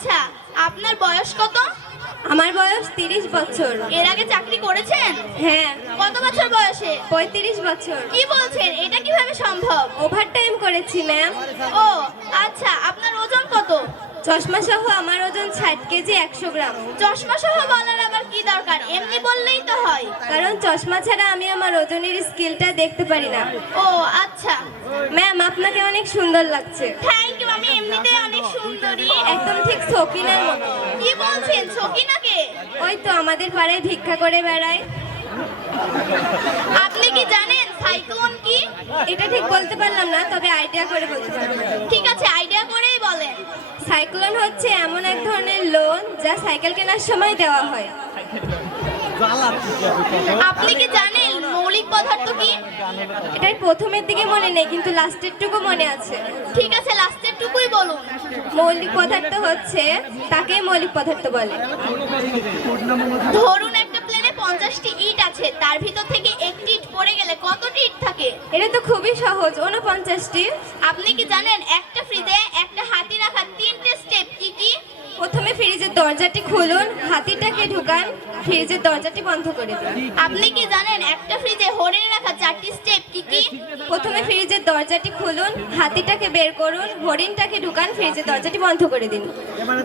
আচ্ছা আপনার বয়স কত? আমার বয়স তিরিশ বছর। এর আগে চাকরি করেছেন? হ্যাঁ। কত বছর বয়সে? পঁয়ত্রিশ বছর। কি বলছেন? এটা কীভাবে সম্ভব? ওভার টাইম করেছি ম্যাম ও আচ্ছা আপনার ওজন কত? চশমা সহ আমার ওজন ষাট কেজি একশো গ্রাম। চশমা সহ বলার আবার কি দরকার? এমনি বললেই তো হয়। কারণ চশমা ছাড়া আমি আমার ওজনের স্কিলটা দেখতে পারি না। ও আচ্ছা। ম্যাম আপনাকে অনেক সুন্দর লাগছে। থ্যাংক আমি এমনিতেই অনেক সুন্দরী। একদম ঠিক সকিনের মতো। কি বলছেন সকিনাকে ওই তো আমাদের পাড়ায় ভিক্ষা করে বেড়ায়। আপনি কি জানেন সাইক্লোন কি? এটা ঠিক বলতে পারলাম না তবে আইডিয়া করে বলতে ঠিক আছে আইডিয়া করেই বলেন। সাইক্লোন হচ্ছে এমন এক ধরনের লোন যা সাইকেল কেনার সময় দেওয়া হয়। আপনি কি জানেন পদার্থ কি? এটার প্রথমের দিকে মনে নেই কিন্তু লাস্টের টুকু মনে আছে। ঠিক আছে লাস্টের টুকুই বলুন। মৌলিক পদার্থ হচ্ছে তাকে মৌলিক পদার্থ বলে। ধরুন একটা প্লেনে পঞ্চাশটি ইট আছে তার ভিতর থেকে একটি ইট পড়ে গেলে কতটি ইট থাকে? এটা তো খুবই সহজ উনপঞ্চাশটি আপনি কি জানেন একটা ফ্রিজে একটা হাতি রাখার তিনটে স্টেপ কি কি প্রথমে ফ্রিজের দরজাটি খুলুন হাতিটাকে ঢুকান ফ্রিজের দরজাটি বন্ধ করে দিন। আপনি কি জানেন একটা ফ্রিজে হরিণ রাখা চারটি স্টেপ কি কি? প্রথমে ফ্রিজের দরজাটি খুলুন হাতিটাকে বের করুন হরিণটাকে ঢুকান ফ্রিজের দরজাটি বন্ধ করে দিন।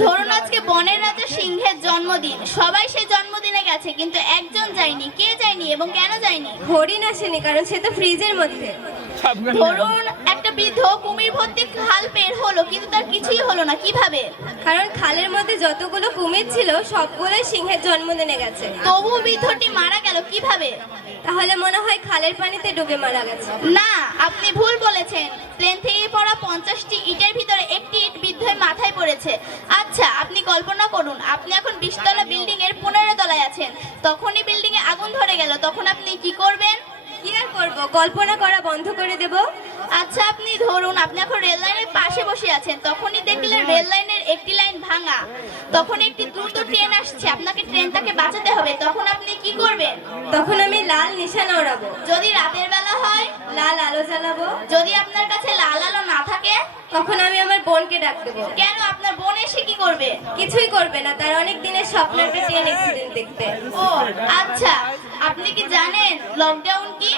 ধরুন আজকে বনের রাজা সিংহের জন্মদিন সবাই সেই জন্মদিনে গেছে কিন্তু একজন যায়নি। কে যায়নি এবং কেন যায়নি? হরিণ আসেনি কারণ সে তো ফ্রিজের মধ্যে। ধরুন একটা বৃদ্ধ কুমির ভর্তি খাল বের হলো কিন্তু তার কিছুই হলো না কীভাবে? কারণ খালের মধ্যে যতগুলো কুমির ছিল সবগুলোই সিংহের জন্মদিনে গেছে। তবু বৃদ্ধটি মারা গেল কীভাবে? তাহলে মনে হয় খালের পানিতে ডুবে মারা গেছে। না আপনি ভুল বলেছেন। প্লেন থেকে পড়া পঞ্চাশটি ইটের ভিতরে একটি ইট বৃদ্ধের মাথায় পড়েছে। আচ্ছা আপনি কল্পনা করুন আপনি এখন বিশতলা তখনই বিল্ডিং এ আগুন ধরে গেল। তখন আপনি কি করবেন? কি আর করব? কল্পনা করা বন্ধ করে দেব। আচ্ছা আপনি ধরুন আপনি এখন রেল লাইনের পাশে বসে আছেন। তখনই দেখলেন রেল লাইনের একটি লাইন ভাঙা। তখন একটি দ্রুত ট্রেন আসছে। আপনাকে ট্রেনটাকে বাঁচাতে হবে। তখন আপনি কি করবেন? তখন আমি লাল নিশানা ওড়াবো। যদি রাতের বেলা হয়? লাল আলো জ্বালাবো। যদি আপনার কাছে লাল আলো না থাকে? তখন আমি আমার বোনকে ডাক দেবো। কেন? আপনার বোন এসে কি করবে? কিছুই করবে না। তার অনেক দিনের স্বপ্ন একটা ট্রেন অ্যাক্সিডেন্ট দেখতে। ও আচ্ছা। আপনি কি জানেন লকডাউন কি?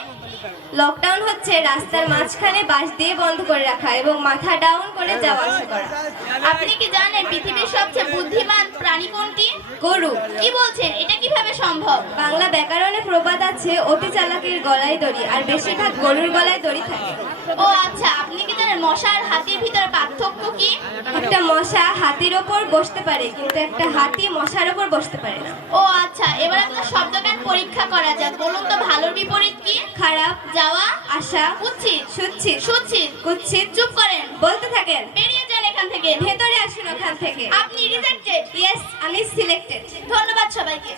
লকডাউন হচ্ছে রাস্তার মাঝখানে বাস দিয়ে বন্ধ করে রাখা এবং মাথা ডাউন করে যাওয়া আসা করা। আপনি কি জানেন পৃথিবীর সবচেয়ে বুদ্ধিমান প্রাণী কোনটি? গরু। কি বলছেন? এটা কীভাবে সম্ভব? বাংলা ব্যাকরণে প্রবাদ আছে, অতি চালাকের গলায় দড়ি, আর বেশিরভাগ গরুর গলায় দড়ি থাকে। ও আচ্ছা। আপনি কি জানেন মশা আর হাতির ভিতরে পার্থক্য কি? একটা মশা হাতির ওপর বসতে পারে কিন্তু একটা হাতি মশার ওপর বসতে পারে না। ও আচ্ছা এবার আপনার শব্দজ্ঞান পরীক্ষা করা যাক। বলুন তো ভালোর বিপরীত কি? খারাপ যাওয়া আশা কুচ্ছিত সুচ্ছি সুচ্ছিত কুচ্ছিত চুপ করেন। বলতে থাকেন বেরিয়ে যান এখান থেকে। ভেতরে আসুন ওখান থেকে। আপনি রিজেক্টেড ইয়েস আমি সিলেক্টেড ধন্যবাদ সবাইকে।